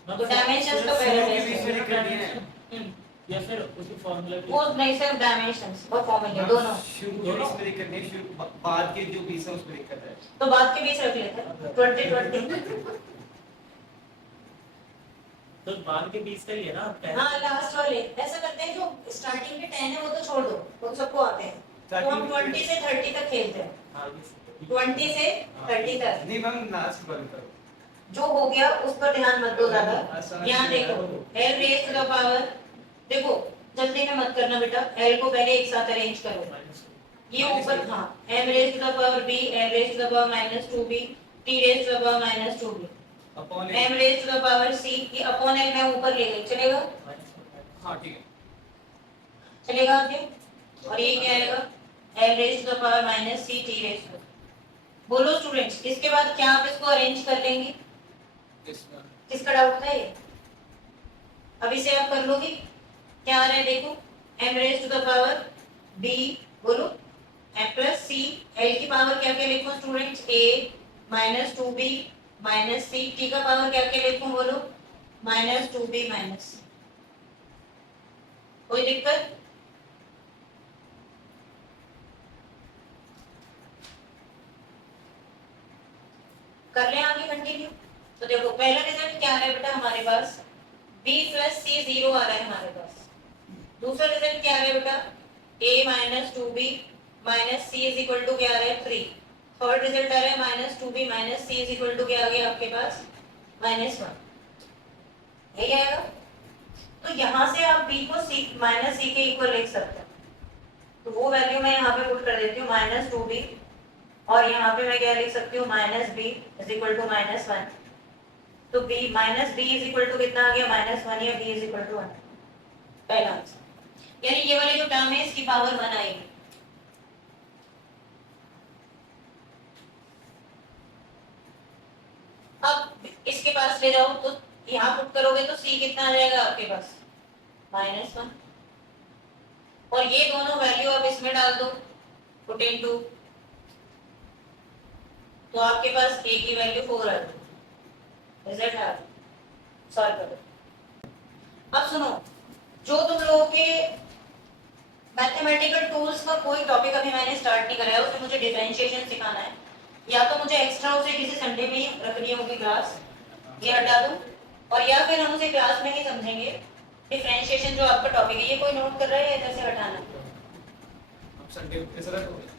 तो डायमेंशंस का पहला के बीच में टेस्ट लिख दिए हैं। है। या फिर उसी फॉर्मूला वो नहीं, सिर्फ डायमेंशंस और फॉर्मूले दोनों। शुरू के बीच में दिक्कत नहीं, शुरू बाद के जो बीच है उसमें दिक्कत है। तो बाद के बीच रख लेते हैं 20 तो बाद के 20 का ही है ना आपका? हाँ लास्ट वाले ऐसा करते हैं, जो स्टार्टिंग के 10 है वो तो छोड़ दो, वो सबको आते हैं। तो हम 20 से 30 तक खेलते हैं, आगे से 20 से 30 तक। नहीं मैम लास्ट बंद करो। जो हो गया उस पर ध्यान मत दो ज्यादा। यहाँ देखो L raise to the power, देखो जल्दी में मत करना बेटा, L को पहले एक साथ अरेंज करो। ये ऊपर हाँ, m raise to the power b, l raise to the power minus 2b, t raise to the power minus 2b, upon m raise to the power c, ये अपॉन l मैं ऊपर ले गई, चलेगा? हाँ ठीक है। चलेगा आगे? और ये क्या आएगा? l raise to the power minus c t raise to. बोलो स्टूडेंट्स, इसके बाद क्या आप इसको अरेंज कर लेंगे? किसका डाउट था ये? अभी से आप कर लोगे? क्या आ रहा है देखो, m raise to the power b, बोलो m प्लस c, l की पावर क्या क्या लिखूं students? a minus 2b minus c, t का पावर क्या क्या लिखूं बोलो? Minus 2b minus. कोई दिक्कत? कर लें आगे कंटिन्यू। तो देखो पहला रिजल्ट क्या है बेटा हमारे पास? b प्लस c 0 आ रहा है हमारे पास। दूसरा रिजल्ट क्या है बेटा? a minus 2b minus c is equal to क्या आ रहा है? 3। थर्ड रिजल्ट आ रहा है minus 2b minus c is equal to क्या आ गया आपके पास? माइनस 1। यही आएगा। तो यहाँ से आप b को c माइनस c के इक्वल लिख सकते हैं। तो वो वैल्यू मैं यहाँ पे पुट कर देती हूँ माइनस 2b, और यहाँ पे मैं क्या लिख सकती हूँ? Minus b is equal to minus 1। तो b minus b is equal to कितना आ गया? माइनस 1, या b इज इक्वल टू 1। पहला आंसर, यानी ये वाली जो टर्म है इसकी पावर 1 आएगी। अब इसके पास ले जाओ तो यहाँ पुट करोगे तो c कितना आ जाएगा आपके पास? माइनस 1। और ये दोनों वैल्यू आप इसमें डाल दो, पुट इनटू, तो आपके पास a की वैल्यू 4 आ जाएगी। रिजल्ट आ सॉल्व करो। अब सुनो, जो तुम लोगों के मैथमेटिकल टूल्स का कोई टॉपिक अभी मैंने स्टार्ट नहीं कराया, उसमें मुझे डिफरेंशिएशन सिखाना है, या तो मुझे एक्स्ट्रा उसे किसी संडे में ही रखनी होगी क्लास, ये हटा दूं, और या फिर हम उसे क्लास में ही समझेंगे। डिफरेंशिएशन जो आपका टॉपिक है, ये कोई नोट कर रहा है या कैसे हटाना? अब संडे कैसे रखोगे?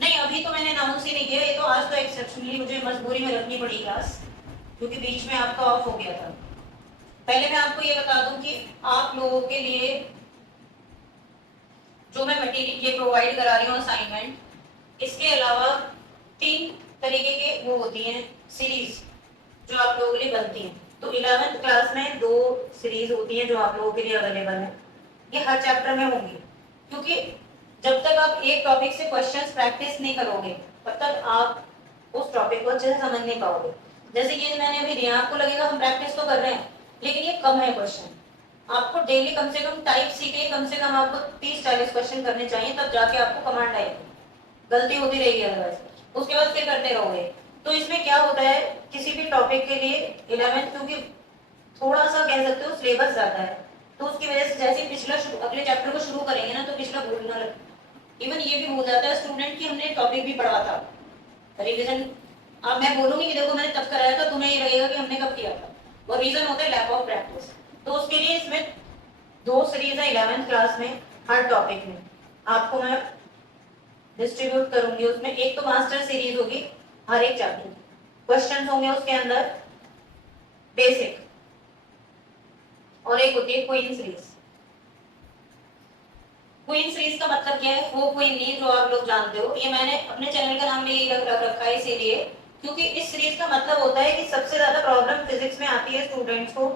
नहीं अभी तो मैंने अनाउंस ही नहीं किया, ये तो आज तो एक्सेप्शनली मुझे मजबूरी में रखनी पड़ी क्लास, क्योंकि बीच में आपका ऑफ हो गया था। पहले मैं आपको ये बता दूं कि आप लोगों के लिए जो मैं मटेरियल ये प्रोवाइड करा रही हूँ असाइनमेंट, इसके अलावा 3 तरीके के वो होती हैं सीरीज जो आप लोगों के लिए बनती हैं। तो 11th क्लास में 2 सीरीज होती हैं जो आप लोगों के लिए अवेलेबल है। ये हर चैप्टर में होंगी, क्योंकि जब तक आप एक टॉपिक से क्वेश्चंस प्रैक्टिस नहीं करोगे तब तक आप उस टॉपिक को अच्छे से समझ नहीं पाओगे। जैसे कि मैंने अभी दिया, आपको लगेगा हम प्रैक्टिस तो कर रहे हैं, लेकिन ये कम है क्वेश्चन। आपको डेली कम से कम टाइप सी के कम से कम आपको 30-40 क्वेश्चन करने चाहिए, तब जाके आपको कमांड आएगी, गलती होती रहेगी अदरवाइज। उसके बाद फिर करते रहोगे। तो इसमें क्या होता है, किसी भी टॉपिक के लिए 11th क्योंकि थोड़ा सा कह सकते हो सिलेबस ज्यादा है, तो उसकी वजह से जैसे पिछला अगले चैप्टर को शुरू करेंगे ना, तो पिछला भूलना लगे। इवन ये भी भूल जाता है स्टूडेंट कि हमने टॉपिक भी पढ़ा था, रिवीजन। अब मैं बोलूंगी कि देखो मैंने तब कराया था, तुम्हें ये लगेगा कि हमने कब किया था, और रीजन होता है लैक ऑफ प्रैक्टिस। तो उसके लिए इसमें 2 सीरीज है 11th क्लास में, हर टॉपिक में आपको मैं डिस्ट्रीब्यूट करूंगी। उसमें एक तो मास्टर सीरीज होगी, हर एक चैप्टर क्वेश्चंस होंगे उसके अंदर बेसिक, और एक होती है क्वीन सीरीज। क्वीन सीरीज का मतलब क्या है, वो क्वीन नहीं जो आप लोग जानते हो, ये मैंने अपने चैनल का नाम भी यही रख रखा है इसीलिए क्योंकि इस सीरीज का मतलब होता है कि सबसे ज्यादा प्रॉब्लम फिजिक्स में आती है स्टूडेंट्स को,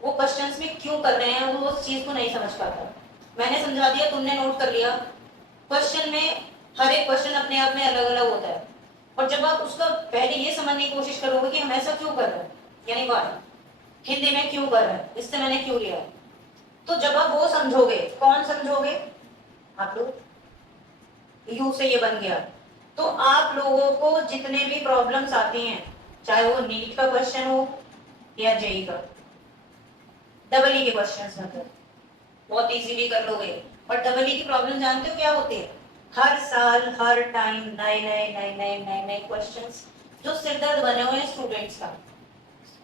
वो क्वेश्चंस में क्यों कर रहे हैं, वो उस चीज को नहीं समझ पाता। मैंने समझा दिया, तुमने नोट कर लिया। क्वेश्चन में हर एक क्वेश्चन अपने आप में अलग अलग होता है, और जब आप उसका पहले ये समझने की कोशिश करोगे कि हम ऐसा क्यों कर रहे हैं, यानी वाई हिंदी में क्यों कर रहे हैं, इससे मैंने क्यों लिया, तो जब आप वो समझोगे, कौन समझोगे, आप लोग, यू से ये बन गया, तो आप लोगों को जितने भी प्रॉब्लम्स आती हैं, चाहे वो नीट का क्वेश्चन हो या जेई का, डबल ई के क्वेश्चंस मतलब बहुत इजीली कर लोगे। और डबल ई की प्रॉब्लम जानते हो क्या होती है, हर साल हर टाइम नए नए नए नए नए नए क्वेश्चंस जो सिरदर्द बने हुए हैं स्टूडेंट्स का।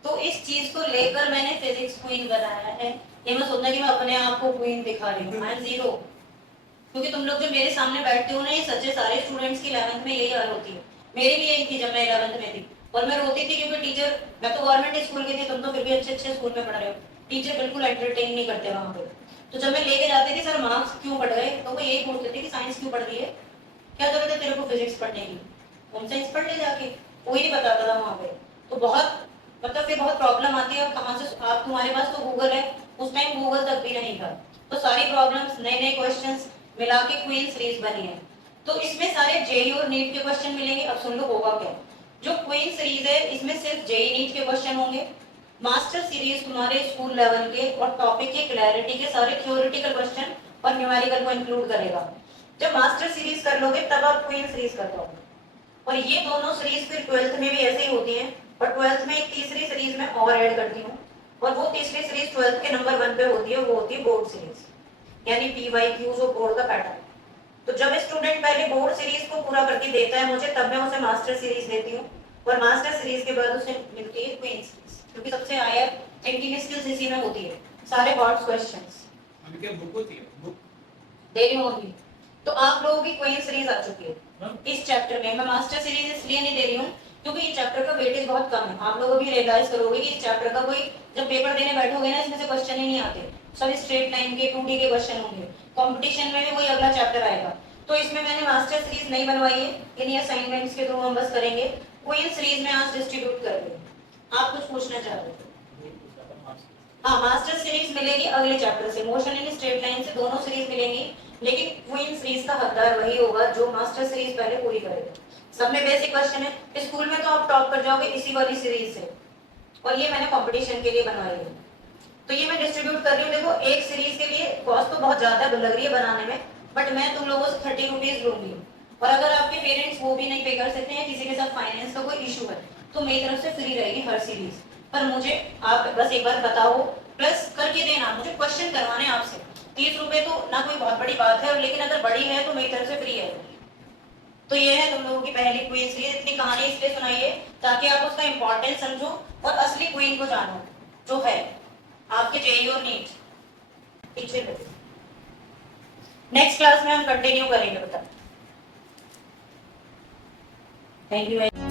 तो इस चीज को लेकर मैंने फिजिक्स क्वीन बनाया है। ये मैं सोचना कि मैं अपने आप को क्वीन दिखा रही हूँ, आई एम जीरो, क्योंकि तुम लोग जो मेरे सामने बैठते हो ना, ये सच्चे सारे स्टूडेंट्स की 11th में यही हाल होती है। मेरी भी यही थी जब मैं 11th में थी, और मैं रोती थी क्योंकि टीचर, मैं तो गवर्नमेंट स्कूल की थी, तुम तो फिर भी अच्छे अच्छे स्कूल में पढ़ रहे हो, टीचर बिल्कुल एंटरटेन नहीं करते वहां पे। तो जब मैं लेके जाती थी सर मार्क्स क्यों बढ़ गए, तो वो यही पूछते थे कि साइंस क्यों पढ़ रही है, क्या जरूरत है तेरे को फिजिक्स पढ़ने की, होम साइंस पढ़ ले जाके, कोई नहीं बताता था वहां पे। तो बहुत मतलब फिर बहुत प्रॉब्लम आती है। अब कहाँ से आप, तुम्हारे पास तो गूगल है, उस टाइम गूगल तक भी नहीं था, तो सारी प्रॉब्लम्स नए नए क्वेश्चंस मिला के क्वीन सीरीज बनी है। तो इसमें सारे जेई और नीट के क्वेश्चन मिलेंगे। अब सुन लो होगा क्या, जो क्वीन सीरीज है इसमें सिर्फ जेई नीट के क्वेश्चन होंगे, मास्टर सीरीज तुम्हारे स्कूल लेवल के और टॉपिक के क्लैरिटी के सारे थ्योरेटिकल क्वेश्चन और न्यूमेरिकल को इंक्लूड करेगा। जब मास्टर सीरीज कर लोगे तब आप क्वीन सीरीज कर पाओगे। और ये दोनों सीरीज फिर 12th में भी ऐसे ही होती हैं, और 12th में एक तीसरी सीरीज में और ऐड करती हूँ, और वो तीसरी सीरीज 12th के नंबर 1 पे होती है, वो होती है बोर्ड सीरीज, यानी PYQ जो बोर्ड का पैटर्न। तो जब स्टूडेंट पहले बोर्ड सीरीज को पूरा करके देता है मुझे, तब मैं उसे मास्टर सीरीज देती हूँ, और मास्टर सीरीज के बाद उसे मिलती है क्वीन सीरीज, क्योंकि सबसे हायर थिंकिंग स्किल्स इसी में होती है, सारे हॉट क्वेश्चंस अभी क्या बुक होती है, बुक दे रही होंगी। तो आप लोगों की क्वीन सीरीज आ चुकी है इस चैप्टर में। मैं मास्टर सीरीज इसलिए नहीं दे रही हूँ क्योंकि इस चैप्टर का वेटेज बहुत कम है। आप लोग भी रियलाइज करोगे कि इस चैप्टर का कोई, जब पेपर देने बैठोगे ना, इसमें से क्वेश्चन ही नहीं आते, सब स्ट्रेट लाइन के 2D के क्वेश्चन होंगे। कंपटीशन में भी वही अगला चैप्टर आएगा। तो इसमें मैंने मास्टर सीरीज नहीं बनवाई है, यानी असाइनमेंट्स के थ्रू हम बस करेंगे। क्वीन सीरीज में आज डिस्ट्रीब्यूट कर देंगे। आप कुछ पूछना चाह रहे थे? हाँ, मास्टर सीरीज मिलेगी अगले चैप्टर से, मोशन इन स्ट्रेट लाइन से दोनों सीरीज मिलेंगी, लेकिन क्वीन सीरीज का हकदार वही होगा जो मास्टर सीरीज पहले पूरी करेगा। सब में बेसिक क्वेश्चन है, स्कूल में तो आप टॉप कर जाओगे इसी वाली सीरीज से, और ये मैंने कंपटीशन के लिए बनवाई है। तो ये मैं डिस्ट्रीब्यूट कर रही हूँ। देखो एक सीरीज के लिए कॉस्ट तो बहुत ज्यादा लग रही है बनाने में, बट मैं तुम लोगों से 30 रुपीज लूंगी, और अगर आपके पेरेंट्स वो भी नहीं पे कर सकते हैं, किसी के साथ फाइनेंस का कोई इशू है, तो मेरी तरफ से फ्री रहेगी हर सीरीज। पर मुझे आप बस एक बार बताओ, प्लस करके देना, मुझे क्वेश्चन करवाने आपसे। 30 रुपए तो ना कोई बहुत बड़ी बात है, लेकिन अगर बड़ी है तो मेरी तरफ से फ्री है। तो ये है तुम लोगों की पहली क्वीन सीरीज। इतनी कहानी इसलिए सुनाई है ताकि आप उसका इंपॉर्टेंस समझो और असली क्वीन को जानो, जो है आपके जेईई और नीट पीछे लगे। नेक्स्ट क्लास में हम कंटिन्यू करेंगे। बता, थैंक यू।